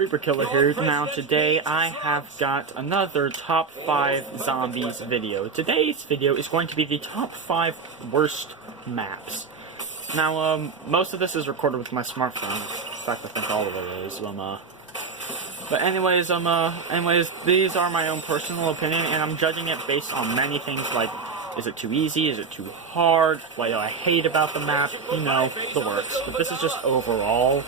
Creeper Killer here. Now today I have got another top 5 zombies video. Today's video is going to be the top 5 worst maps. Now most of this is recorded with my smartphone. In fact, I think all of it is. But anyways, these are my own personal opinion, and I'm judging it based on many things like, is it too easy? Is it too hard? What do I hate about the map? You know, the works. But this is just overall.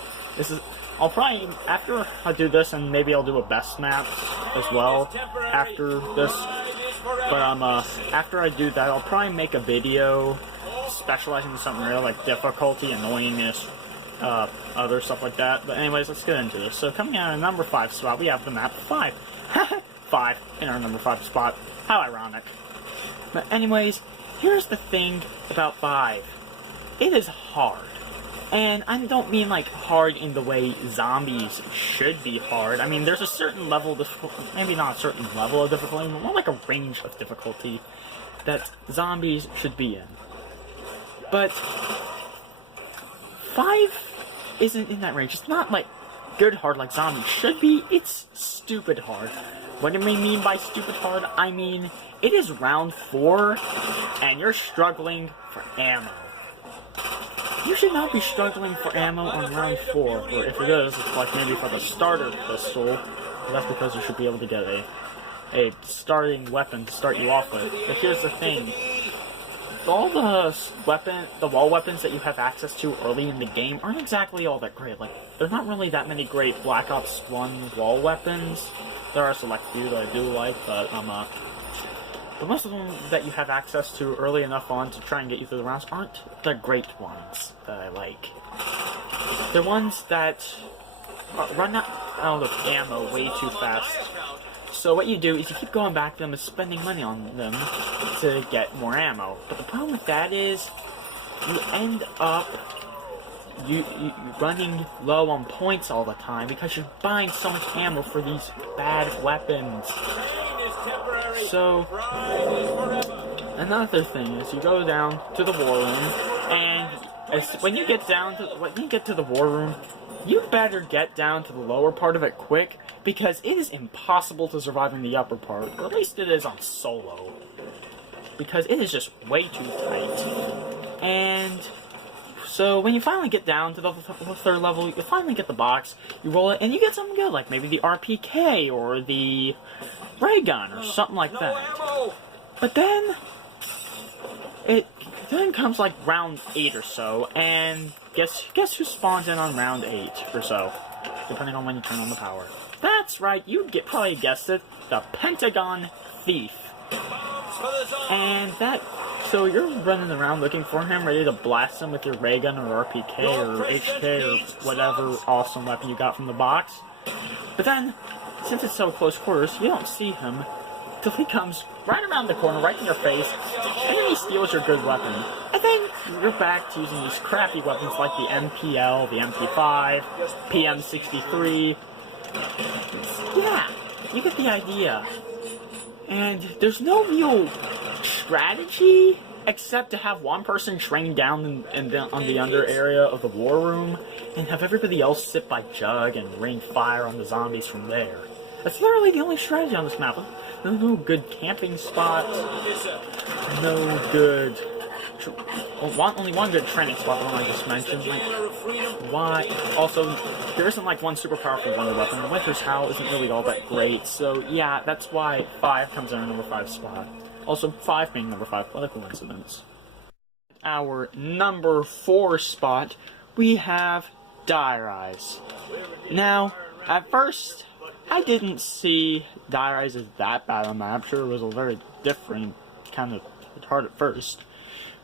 I'll probably, after I do this, and maybe I'll do a best map as well after this. But after I do that, I'll probably make a video specializing in something real, like difficulty, annoyingness, other stuff like that. But anyways, let's get into this. So coming out of number 5 spot, we have the map 5. 5 in our number 5 spot. How ironic. But anyways, here's the thing about 5. It is hard. And I don't mean like hard in the way zombies should be hard. I mean, there's a certain level of difficulty, maybe not a certain level of difficulty, but more like a range of difficulty that zombies should be in. But 5 isn't in that range. It's not like good hard like zombies should be. It's stupid hard. What do I mean by stupid hard? I mean, it is round 4, and you're struggling for ammo. You should not be struggling for ammo on round 4, or if it is, it's like maybe for the starter pistol. That's because you should be able to get a starting weapon to start you off with. But here's the thing. All the wall weapons that you have access to early in the game aren't exactly all that great. Like, there's not really that many great Black Ops 1 wall weapons. There are a select few that I do like, but most of them that you have access to early enough on to try and get you through the rounds aren't the great ones that I like. They're ones that run out of ammo way too fast. So what you do is you keep going back to them and spending money on them to get more ammo. But the problem with that is you end up you running low on points all the time because you're buying so much ammo for these bad weapons. So, another thing is you go down to the war room, and when you get to the war room, you better get down to the lower part of it quick, because it is impossible to survive in the upper part, or at least it is on solo, because it is just way too tight. And so when you finally get down to the 3rd level, you finally get the box, you roll it, and you get something good, like maybe the RPK or the ray gun or something like that. But then it comes like round 8 or so, and guess who spawns in on round 8 or so, depending on when you turn on the power. That's right, you probably guessed it, the Pentagon Thief. And so you're running around looking for him, ready to blast him with your ray gun or RPK or HK or whatever awesome weapon you got from the box. But then, since it's so close quarters, you don't see him till he comes right around the corner, right in your face, and then he steals your good weapon. And then you're back to using these crappy weapons like the MPL, the MP5, PM63. Yeah, you get the idea. And there's no real strategy except to have one person train down on the under area of the war room and have everybody else sit by jug and rain fire on the zombies from there. That's literally the only strategy on this map. There's no good camping spot, no good... only one good training spot, the one I just mentioned. Like, why? Also, there isn't like one super powerful wonder weapon. The Winter's Howl isn't really all that great, so yeah, that's why 5 comes in our number 5 spot. Also, 5 being number 5, what a coincidence. Our number 4 spot, we have Dire Eyes. Now, at first, I didn't see Dire Eyes as that bad on the map. Sure, it was a very different, kind of hard at first.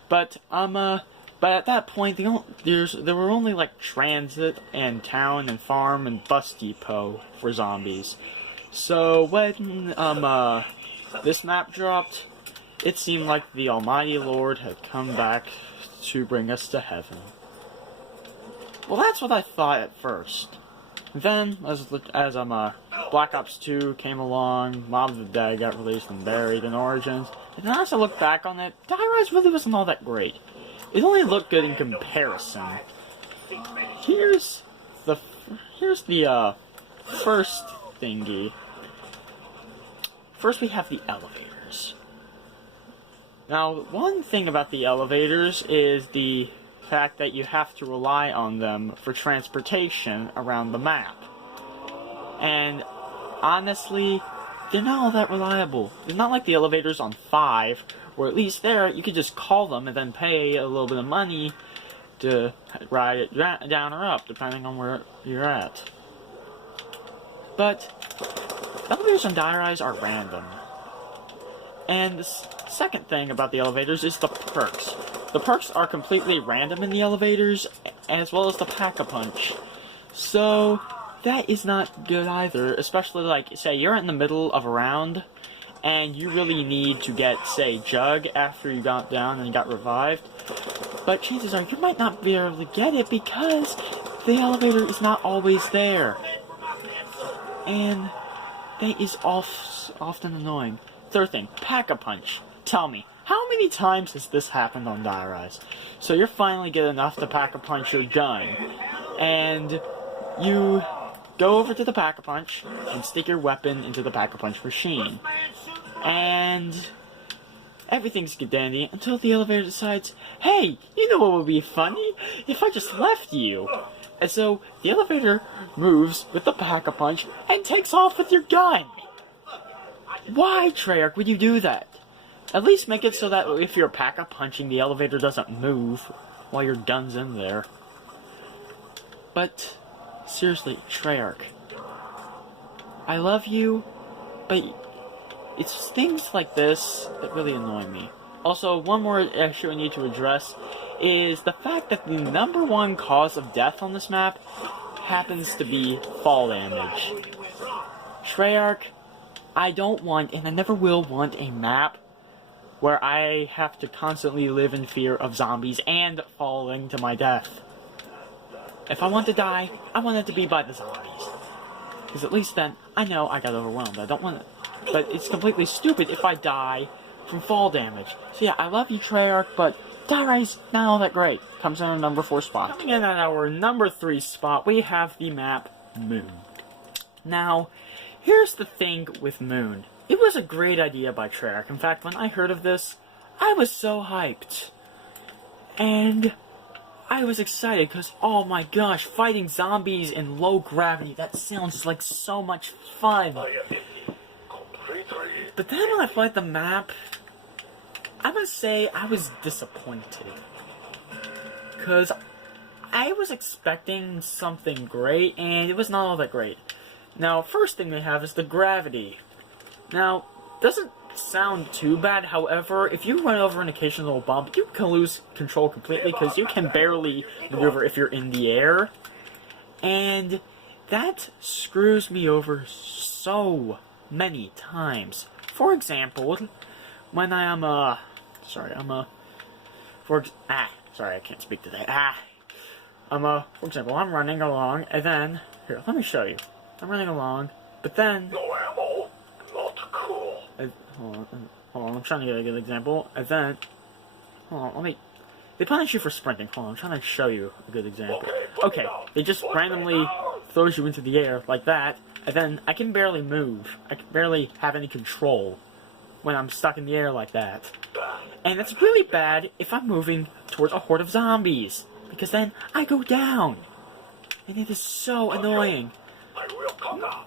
But at that point, there were only like transit and town and farm and bus depot for zombies. So when this map dropped, it seemed like the Almighty Lord had come back to bring us to heaven. Well, that's what I thought at first. Then, as Black Ops 2 came along, Mob of the Dead got released and buried in Origins, and then as I look back on it, Dire Eyes really wasn't all that great. It only looked good in comparison. Here's the first thingy. First we have the elevators. Now, one thing about the elevators is the fact that you have to rely on them for transportation around the map. And honestly, they're not all that reliable. It's not like the elevators on 5, where at least there you could just call them and then pay a little bit of money to ride it down or up, depending on where you're at. But elevators on die-rise are random. And the second thing about the elevators is the perks. The perks are completely random in the elevators, as well as the pack-a-punch. So that is not good either, especially like, say, you're in the middle of a round, and you really need to get, say, Jug after you got down and got revived. But chances are you might not be able to get it because the elevator is not always there. And that is often annoying. Third thing, Pack-a-Punch. Tell me, how many times has this happened on Die-Rise? So you're finally good enough to Pack-a-Punch your gun, and you go over to the Pack-a-Punch and stick your weapon into the Pack-a-Punch machine. And everything's good dandy until the elevator decides, hey, you know what would be funny? If I just left you. And so the elevator moves with the Pack-a-Punch and takes off with your gun. Why, Treyarch, would you do that? At least make it so that if you're pack-a-punching, the elevator doesn't move while your gun's in there. But, seriously, Treyarch, I love you, but it's things like this that really annoy me. Also, one more issue I need to address is the fact that the #1 cause of death on this map happens to be fall damage. Treyarch, I don't want, and I never will want, a map where I have to constantly live in fear of zombies and falling to my death. If I want to die, I want it to be by the zombies. Because at least then, I know I got overwhelmed. I don't want it. But it's completely stupid if I die from fall damage. So yeah, I love you, Treyarch, but Die-Rise, not all that great. Comes in our #4 spot. Coming in at our #3 spot, we have the map Moon. Now, here's the thing with Moon. It was a great idea by Treyarch. In fact, when I heard of this, I was so hyped. And I was excited because, oh my gosh, fighting zombies in low gravity, that sounds like so much fun. But then when I played the map, I must say I was disappointed. Because I was expecting something great, and it was not all that great. Now, first thing they have is the gravity. Now, doesn't sound too bad, however, if you run over an occasional bump, you can lose control completely because you can barely maneuver if you're in the air. And that screws me over so many times. For example, when I am, sorry, I can't speak today. For example, I'm running along, and then, here, let me show you. I'm running along, but then, no ammo, not cool. hold on, I'm trying to get a good example. And then, hold on, they punish you for sprinting. Hold on, I'm trying to show you a good example. Okay, they just randomly throws you into the air like that, and then I can barely move. I can barely have any control when I'm stuck in the air like that. And that's really bad if I'm moving towards a horde of zombies, because then I go down. And it is so annoying.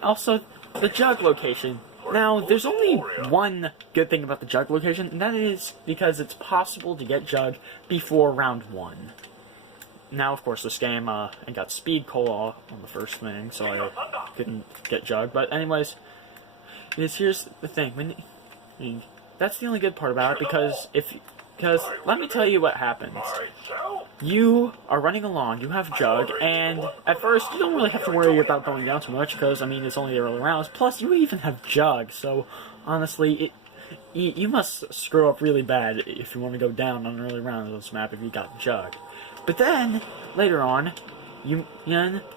Also, the Jug location. Now, there's only one good thing about the Jug location, and that is because it's possible to get Jug before round 1. Now, of course, this game, I got Speed Cola on the first thing, so I couldn't get Jug. But anyways, here's the thing. That's the only good part about it, because let me tell you what happens. You are running along, you have Jug, and at first you don't really have to worry about going down too much, because, I mean, it's only the early rounds. Plus, you even have Jug, so honestly, you must screw up really bad if you want to go down on an early round of this map if you got Jug. But then, later on, you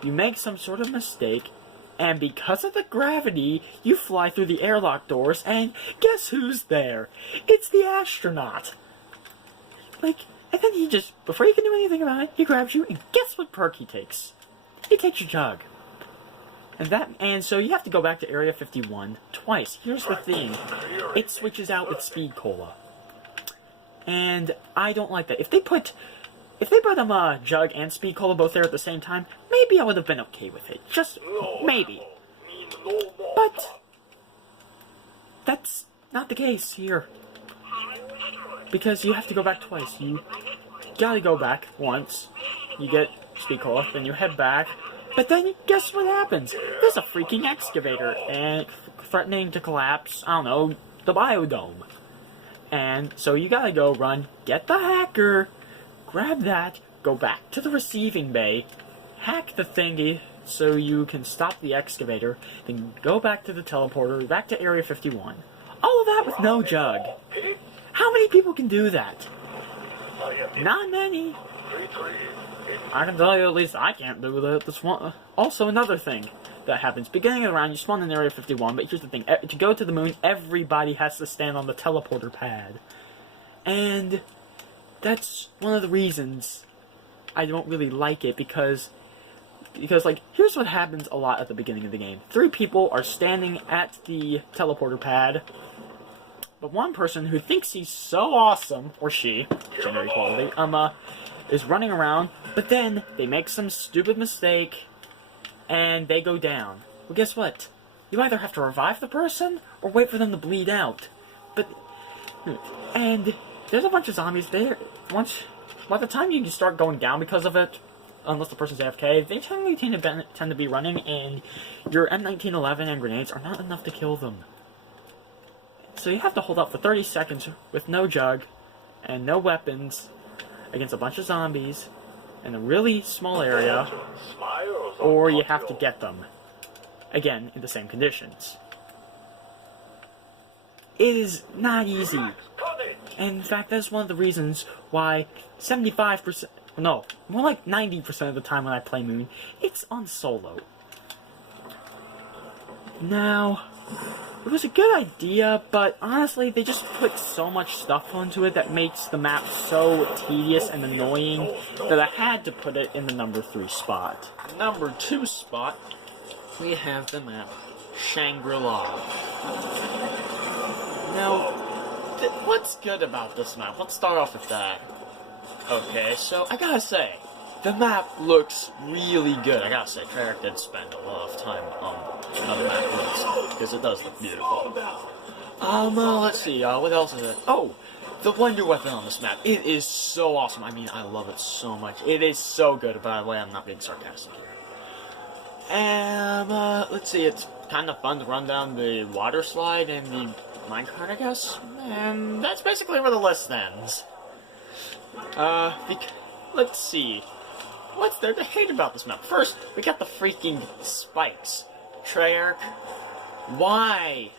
make some sort of mistake, and because of the gravity, you fly through the airlock doors, and guess who's there? It's the astronaut! And then he just, before you can do anything about it, he grabs you, and guess what perk he takes? He takes your Jug. And so you have to go back to Area 51 twice. Here's the thing. It switches out with Speed Cola. And I don't like that. If they put Jug and Speed Cola both there at the same time, maybe I would have been okay with it. Just maybe. But that's not the case here. Because you have to go back twice. You gotta go back once. You get Speed Cola, then you head back. But then guess what happens? There's a freaking excavator and threatening to collapse, I don't know, the biodome. And so you gotta go run, get the hacker, grab that, go back to the receiving bay, hack the thingy so you can stop the excavator, then go back to the teleporter, back to Area 51. All of that with no Jug. How many people can do that? Not many. I can tell you at least I can't do that. This one. Also, another thing that happens. Beginning of the round, you spawn in Area 51, but here's the thing. To go to the moon, everybody has to stand on the teleporter pad. And that's one of the reasons I don't really like it, because like, here's what happens a lot at the beginning of the game. 3 people are standing at the teleporter pad, but one person who thinks he's so awesome, or she, gender equality, is running around, but then they make some stupid mistake, and they go down. Well, guess what? You either have to revive the person, or wait for them to bleed out. And there's a bunch of zombies there. By the time you start going down because of it, unless the person's AFK, they tend to be running, and your M1911 and grenades are not enough to kill them. So you have to hold out for 30 seconds with no Jug, and no weapons, against a bunch of zombies in a really small area, or you have to get them, again, in the same conditions. It is not easy. And in fact, that's one of the reasons why 75%, no, more like 90% of the time when I play Moon, it's on solo. Now, it was a good idea, but honestly, they just put so much stuff onto it that makes the map so tedious and annoying that I had to put it in the number 3 spot. Number 2 spot, we have the map ShangriLa. Now, what's good about this map? Let's start off with that. Okay, so I gotta say, the map looks really good. I gotta say, Treyarch did spend a lot of time on how the map looks, because it does look beautiful. Let's see, what else is it? Oh, the wonder weapon on this map. It is so awesome. I mean, I love it so much. It is so good. By the way, I'm not being sarcastic here. And, let's see, it's kind of fun to run down the water slide and the minecart, I guess. And that's basically where the list ends. Let's see. What's there to hate about this map? First, we got the freaking spikes. Treyarch, why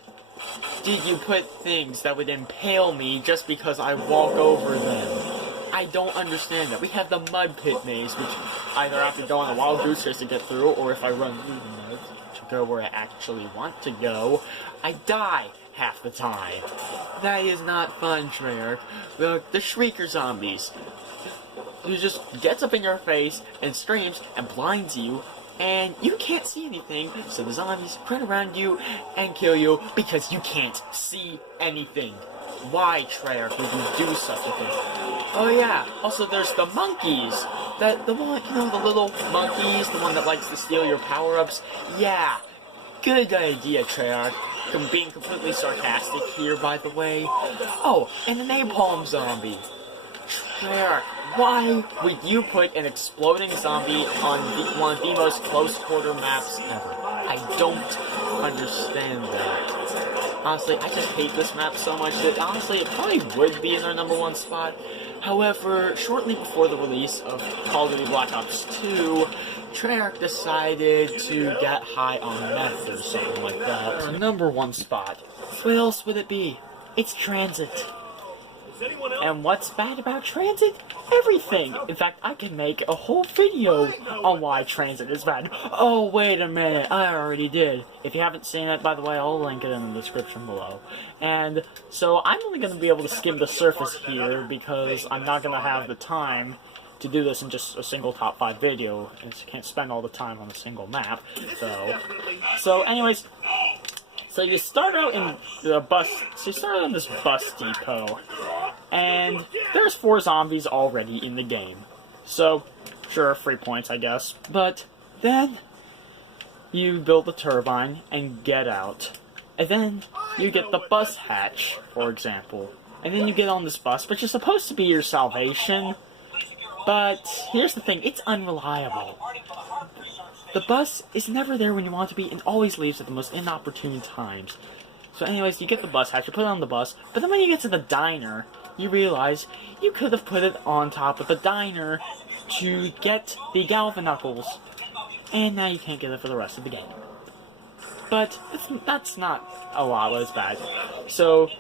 did you put things that would impale me just because I walk over them? I don't understand that. We have the mud pit maze, which either I have to go on a wild goose chase to get through, or if I run through the mud to go where I actually want to go, I die half the time. That is not fun, Treyarch. The Shrieker zombies, who just gets up in your face and screams and blinds you, and you can't see anything, so the zombies run around you and kill you because you can't see anything. Why, Treyarch, would you do such a thing? Oh yeah, also there's the monkeys. The one, the little monkeys, the one that likes to steal your power-ups. Yeah, good idea, Treyarch. I'm being completely sarcastic here, by the way. Oh, and the napalm zombie. Treyarch, why would you put an exploding zombie on one of the most close-quarter maps ever? I don't understand that. Honestly, I just hate this map so much that, honestly, it probably would be in our number 1 spot. However, shortly before the release of Call of Duty Black Ops 2, Treyarch decided to get high on meth or something like that. Our number 1 spot. What else would it be? It's Transit. And what's bad about Transit? Everything! In fact, I can make a whole video on why Transit is bad. Oh, wait a minute, I already did. If you haven't seen it, by the way, I'll link it in the description below. And so I'm only going to be able to skim the surface here because I'm not going to have the time to do this in just a single top 5 video, and you can't spend all the time on a single map. So anyways, so you start out in the bus. So you start out in this bus depot, and there's 4 zombies already in the game. So sure, free points, I guess. But then you build the turbine and get out, and then you get the bus hatch, for example. And then you get on this bus, which is supposed to be your salvation, but here's the thing, it's unreliable. The bus is never there when you want it to be, and always leaves at the most inopportune times. So anyways, you get the bus hatch, you put it on the bus, but then when you get to the diner, you realize you could have put it on top of the diner to get the Galvanuckles, and now you can't get it for the rest of the game. But that's not a lot as bad. So,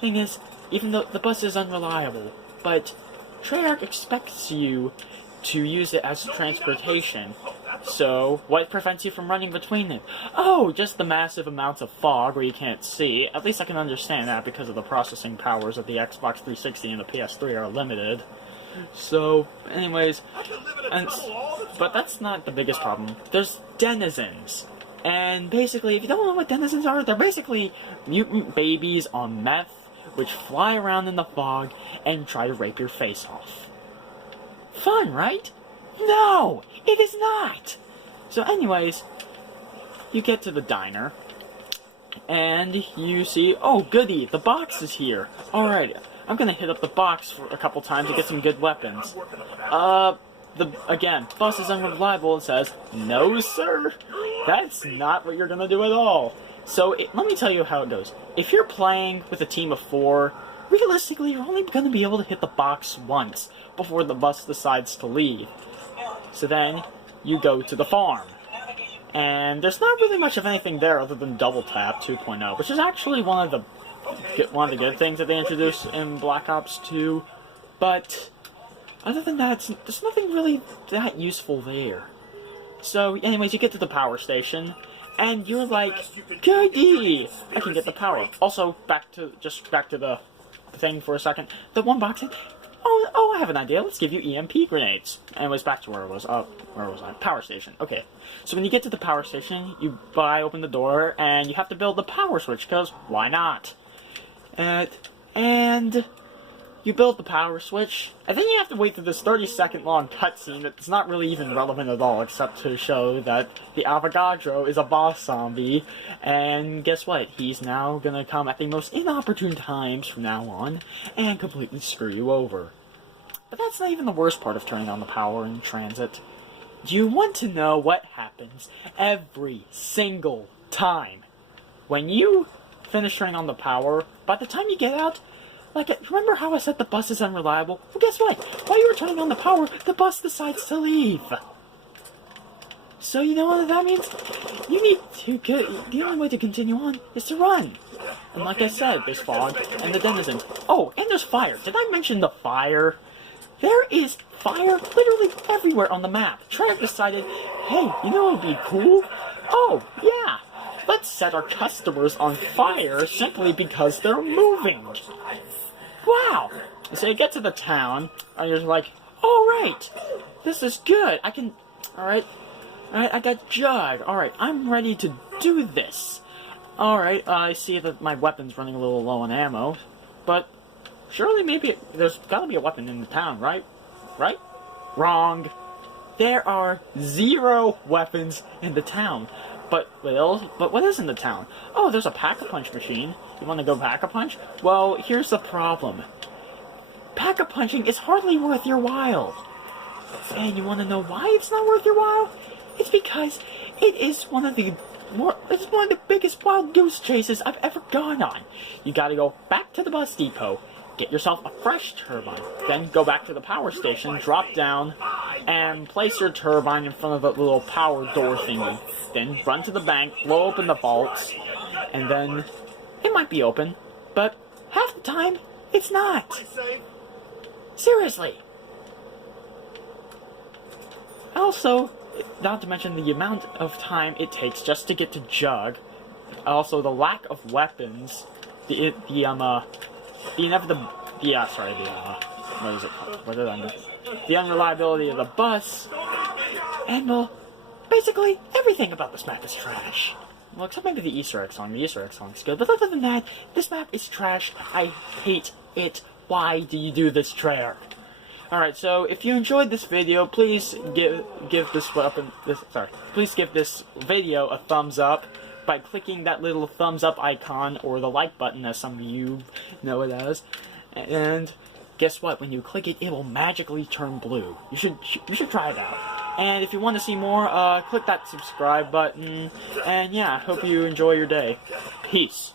thing is, even though the bus is unreliable, but Treyarch expects you to use it as transportation. So, what prevents you from running between it? Oh, just the massive amounts of fog where you can't see. At least I can understand that because of the processing powers of the Xbox 360 and the PS3 are limited. So, anyways, but that's not the biggest problem. There's denizens. And basically, if you don't know what denizens are, they're basically mutant babies on meth, which fly around in the fog and try to rape your face off. Fun, right? No, it is not! So anyways, you get to the diner, and you see, oh goody, the box is here. Alright, I'm gonna hit up the box for a couple times to get some good weapons. Again, bus is unreliable and says, no sir, that's not what you're gonna do at all. So, let me tell you how it goes. If you're playing with a team of 4, realistically, you're only going to be able to hit the box once before the bus decides to leave. So then, you go to the farm. And there's not really much of anything there other than Double Tap 2.0, which is actually one of the good things that they introduced in Black Ops 2. But, other than that, there's nothing really that useful there. So, anyways, you get to the power station, and you're like, goody! I can get the power. Also, back to the thing for a second. The one box said, oh, I have an idea. Let's give you EMP grenades. Anyways, back to where was I? Power station. Okay. So when you get to the power station, you open the door, and you have to build the power switch, because why not? And you build the power switch, and then you have to wait through this 30-second long cutscene that's not really even relevant at all, except to show that the Avogadro is a boss zombie, and guess what? He's now gonna come at the most inopportune times from now on, and completely screw you over. But that's not even the worst part of turning on the power in transit. Do you want to know what happens every single time? When you finish turning on the power, by the time you get out, remember how I said the bus is unreliable? Well, guess what? While you were turning on the power, the bus decides to leave. So you know what that means? You need to the only way to continue on is to run. And like I said, there's fog and the denizens. Oh, and there's fire. Did I mention the fire? There is fire literally everywhere on the map. Treyarch decided, hey, you know what would be cool? Oh, yeah. Let's set our customers on fire simply because they're moving. Wow! So you get to the town, and you're like, alright, this is good. Alright, I got Jug. Alright, I'm ready to do this. Alright, I see that my weapon's running a little low on ammo, but surely maybe there's gotta be a weapon in the town, right? Right? Wrong. There are 0 weapons in the town. But what is in the town? Oh, there's a Pack-a-Punch machine. You want to go Pack-a-Punch? Well, here's the problem. Pack-a-Punching is hardly worth your while. And you want to know why it's not worth your while? It's because it is one of the biggest wild goose chases I've ever gone on. You gotta go back to the bus depot, get yourself a fresh turbine, then go back to the power station, drop down, and place your turbine in front of the little power door thingy. Then run to the bank, blow open the vaults, and then it might be open, but half the time, it's not. Seriously. Also, not to mention the amount of time it takes just to get to Jug. Also, the lack of weapons. What is it called? What did I miss? the unreliability of the bus, and well, basically everything about this map is trash. Well, except maybe the Easter egg song. The Easter egg song is good, but other than that, this map is trash. I hate it. Why do you do this, Treyarch? Alright, so if you enjoyed this video, please give this video a thumbs up by clicking that little thumbs up icon, or the like button as some of you know it as. And guess what? When you click it, it will magically turn blue. You should try it out. And if you want to see more, click that subscribe button. And yeah, hope you enjoy your day. Peace.